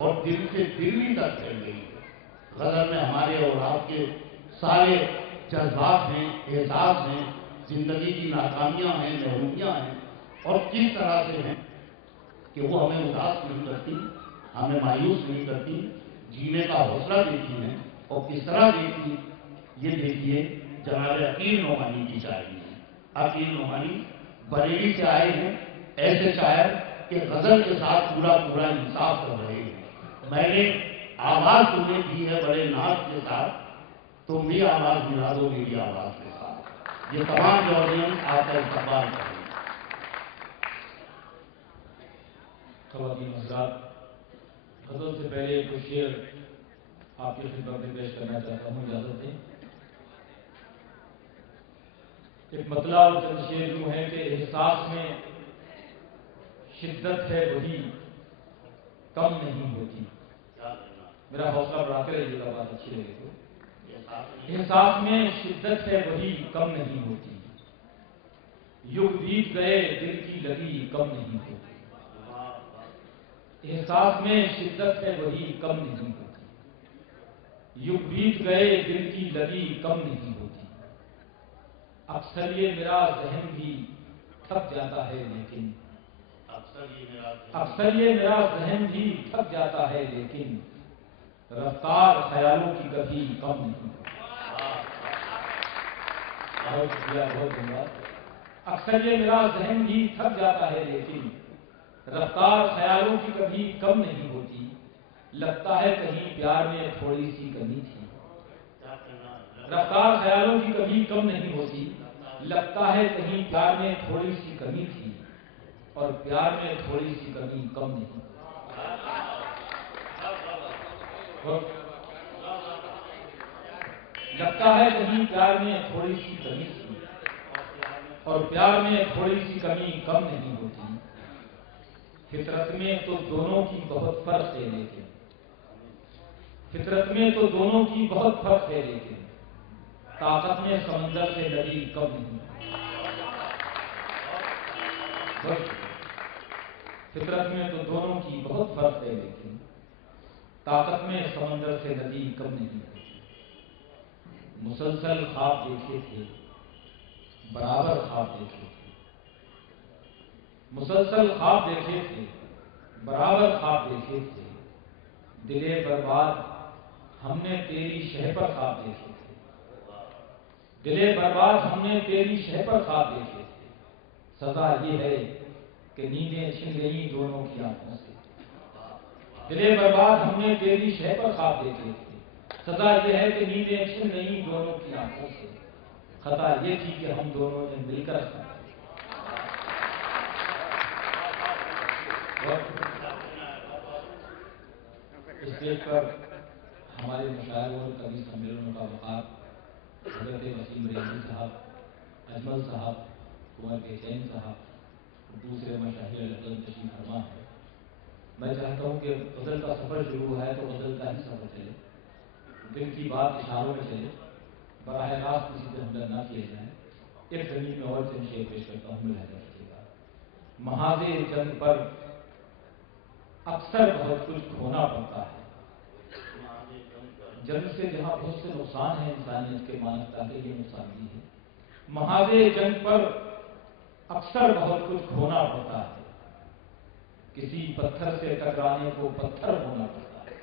اور دل سے دل بھی تک پھیل گئی ہے۔ غزل میں ہمارے اور آپ کے سارے جذبات ہیں، احساس ہیں، زندگی کی ناکامیاں ہیں، محرومیاں ہیں، اور کس طرح سے ہیں کہ وہ ہمیں اداس نہیں کرتی، ہمیں مایوس نہیں کرتی، جینے کا حوصلہ دیتی ہیں۔ اور کس طرح دیتی، یہ دیکھیے جناب عقیل نعمانی کی شاعری ہے۔ عقیل نعمانی بریلی سے آئے ہیں، ایسے شاعر کہ غزل کے ساتھ پورا پورا انصاف کر رہے ہیں۔ میں نے آواز تمہیں دی ہے بڑے ناز کے ساتھ، تم بھی آواز ملا دو میری آواز کے ساتھ۔ یہ تمام آڈینس آپ کا استقبال کریں۔ خواتین حضرات، غزل سے پہلے کچھ شعر آپ کی خدمت میں پیش کرنا چاہتا ہوں، اجازت دیں۔ ایک مطلع اور چند شعر یوں ہے کہ احساس میں شدت ہے وہی کم نہیں ہوتی۔ میرا حوصلہ بڑھاتے رہیے گا، بات اچھی لگے تو۔ احساس میں شدت ہے وہی کم نہیں ہوتی، یگ بیت گئے دل کی لگی کم نہیں ہوتی۔ احساس میں شدت ہے وہی کم نہیں ہوتی، یگ بیت گئے دل کی لگی کم نہیں ہوتی۔ اکثر یہ میرا ذہن بھی تھک جاتا ہے لیکن اکثر یہ میرا ذہن بھی تھک جاتا ہے لیکن رفتار خیالوں کی کبھی کم نہیں ہوتی۔ بہت شکریہ، بہت دھنیواد۔ اکثر یہ میرا ذہن بھی تھک جاتا ہے لیکن رفتار خیالوں کی کبھی کم نہیں ہوتی۔ لگتا ہے کہیں پیار میں تھوڑی سی کمی تھی، رفتار خیالوں کی کبھی کم نہیں ہوتی۔ لگتا ہے کہیں پیار میں تھوڑی سی کمی تھی، اور پیار میں تھوڑی سی کمی کم نہیں ہوتی۔ لگتا ہے کہیں پیار میں تھوڑی سی کمی تھی، اور پیار میں تھوڑی سی کمی کم نہیں ہوتی۔ فطرت میں تو دونوں کی بہت فرق ہے لیکن فطرت میں تو دونوں کی بہت فرق ہے لیکن طاقت میں سمندر سے لگی کم نہیں ہوتی۔ فطرت میں تو دونوں کی بہت فرق ہے لیکن طاقت میں سمندر سے لگی کم نہیں ہوتی۔ مسلسل خواب دیکھے تھے، برابر خواب دیکھے تھے، مسلسل خواب دیکھے تھے، برابر خواب دیکھے تھے۔ دلے برباد ہم نے تیری شہ پر خواب دیکھے تھے، دلے برباد ہم نے تیری شہ پر خواب دیکھے تھے۔ سزا یہ ہے کہ نیندیں چھن گئی دونوں کی آنکھوں سے، دلے برباد ہم نے تیری شہ پر خواب دیکھے تھے۔ سزا یہ ہے کہ نیندیں چھن گئی دونوں کی آنکھوں سے، خطا یہ تھی کہ ہم دونوں نے مل کر کھایا۔ اس اسٹیج پر ہمارے مشاعروں اور کبھی سمیلنوں کا وقار حضرت وسیم ریاضی صاحب، اجمل صاحب، عمر بیچین صاحب، دوسرے مشاہیر الغزل تشریف فرما ہے۔ میں چاہتا ہوں کہ غزل کا سفر شروع ہے تو غزل کا ہی سفر چلے، دل کی بات اشاروں میں چلے، براہ راست کسی پہ حملہ نہ کیے جائیں۔ ایک زمین میں اور چند شعر پیش کرتا ہوں، ملاحظہ کیجیے گا۔ محاذ جنگ پر اکثر بہت کچھ کھونا پڑتا ہے، جنگ سے جہاں بہت سے نقصان ہیں انسانیت کے، مانوتا کے، یہ نقصان بھی ہے۔ محاذ جنگ پر اکثر بہت کچھ کھونا پڑتا ہے، کسی پتھر سے ٹکرانے کو پتھر ہونا پڑتا ہے،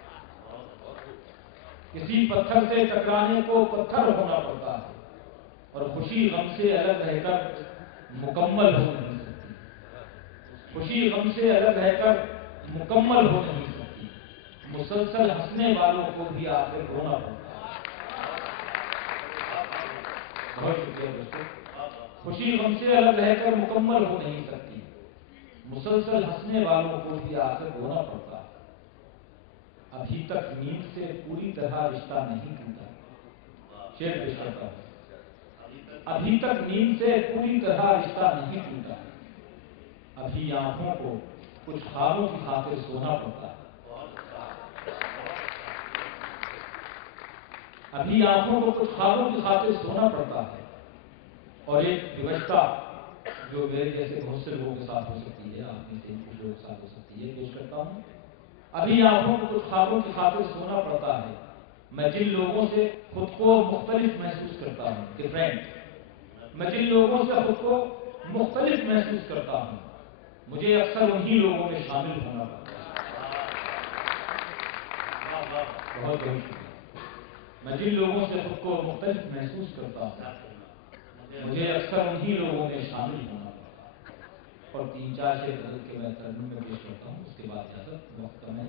کسی پتھر سے ٹکرانے کو پتھر ہونا پڑتا ہے، اور خوشی غم سے الگ رہ کر مکمل ہو نہیں سکتی، خوشی غم سے الگ رہ کر مکمل ہو نہیں سکتی۔ مسلسل ہنسنے والوں کو بھی آخر رونا پڑتا ہے۔ بہت شکریہ دوستو۔ خوشی غم سے الگ رہ کر مکمل ہو نہیں سکتی، مسلسل ہنسنے والوں کو بھی آخر رونا پڑتا ہے۔ ابھی تک نیند سے پوری طرح رشتہ نہیں ٹوٹا، شعر پیش کرتا ہوں۔ ابھی تک نیند سے پوری طرح رشتہ نہیں ٹوٹا، ابھی آنکھوں کو کچھ خوابوں کی خاطر سونا پڑتا ہے، ابھی آنکھوں کو کچھ خوابوں کی خاطر سونا پڑتا ہے۔ اور ایک ویوستھا جو میرے جیسے بہت سے لوگوں کے ساتھ ہو سکتی ہے، آپ میں سے کچھ لوگوں کے ساتھ ہو سکتی ہے، پیش کرتا ہوں۔ ابھی آنکھوں کو کچھ خوابوں کی خاطر سونا پڑتا ہے. میں جن لوگوں سے خود کو مختلف محسوس کرتا ہوں، ڈفرینٹ، میں جن لوگوں سے خود کو مختلف محسوس کرتا ہوں، مجھے اکثر انہی لوگوں میں شامل ہونا پڑتا ہے. بہت بہت شکریہ. میں جن لوگوں سے خود کو مختلف محسوس کرتا ہوں، مجھے اکثر انہی لوگوں میں شامل ہونا پڑتا ہے. اور 3-4 شعر غزل کے میں ترنم میں پیش کرتا ہوں، اس کے بعد اجازت، وقت کم ہے.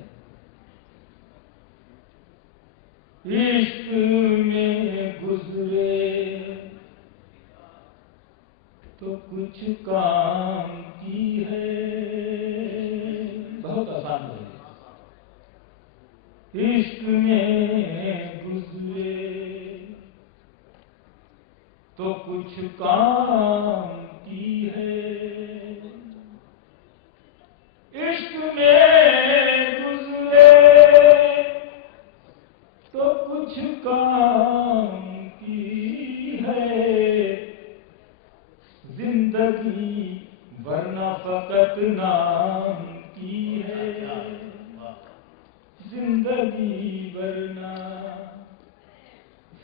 عشق میں گزرے تو کچھ کام کی ہے. بہت آسان ہے. عشق میں گزرے تو کچھ کام کی ہے. عشق میں گزرے تو کچھ کام کی ہے. زندگی ورنہ فقط نام کی ہے. زندگی ورنہ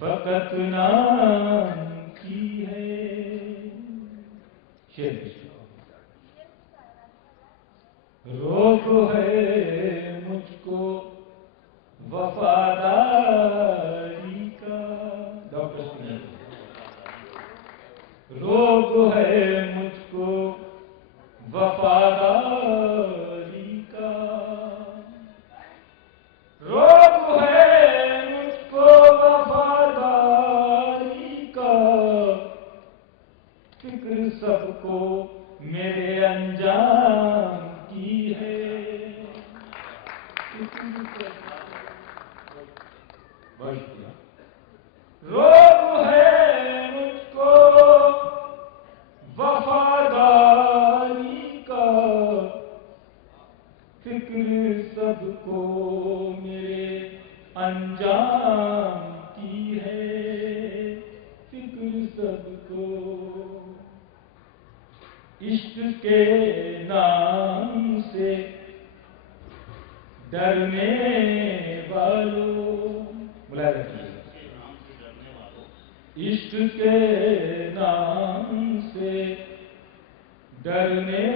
فقط نام کی ہے. شعر پیش کرو. روک ہے مجھ کو وفاداری کا. ڈاکٹر روک ہے مجھ کو وفاداری کا. روک ہے مجھ کو وفاداری کا. فکر سب کو میرے انجام کی ہے. روک ہے مجھ کو وفاداری کا. فکر سب کو میرے انجام کی ہے. فکر سب کو. عشق کے نام سے ڈرنے والوں. ملاحظہ کیجیے. عشق کے نام سے ڈرنے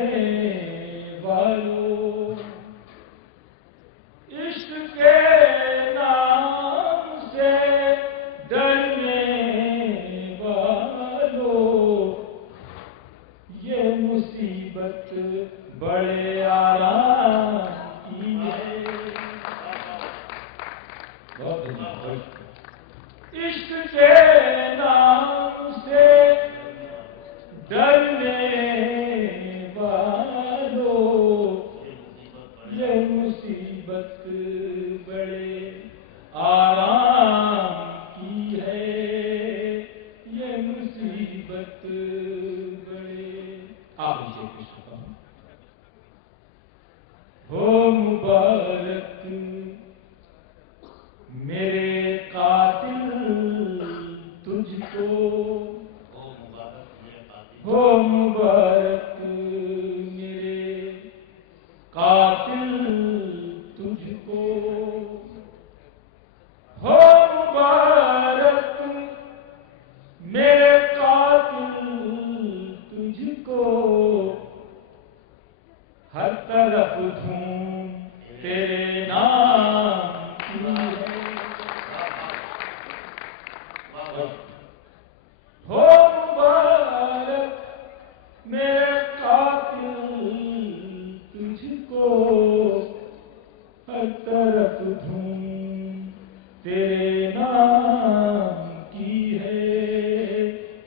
والوں. عشق کے نام سے ڈرنے والوں. یہ مصیبت بڑے آرام کی ہے. عشق کے نام سے ڈرنے والوں. یہ مصیبت بڑے آرام کی ہے. یہ مصیبت بڑے. آپ اسے پیش کرتا ہوں. ہو مبارک میرے قاتل تجھ کو. ہو مبارک میرے قاتل تجھ کو. ہو مبارک میرے قاتل تجھ کو. ہر طرف دھوم تیرے نام کی ہے. ہو مبارک میرے قاتل تجھ کو. ہر طرف دھوم تیرے نام کی ہے.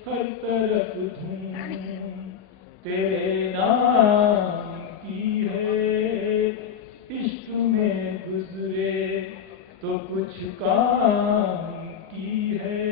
ہر طرف دھوم تیرے نام کی ہے. عشق میں گزرے تو کچھ کام کی ہے.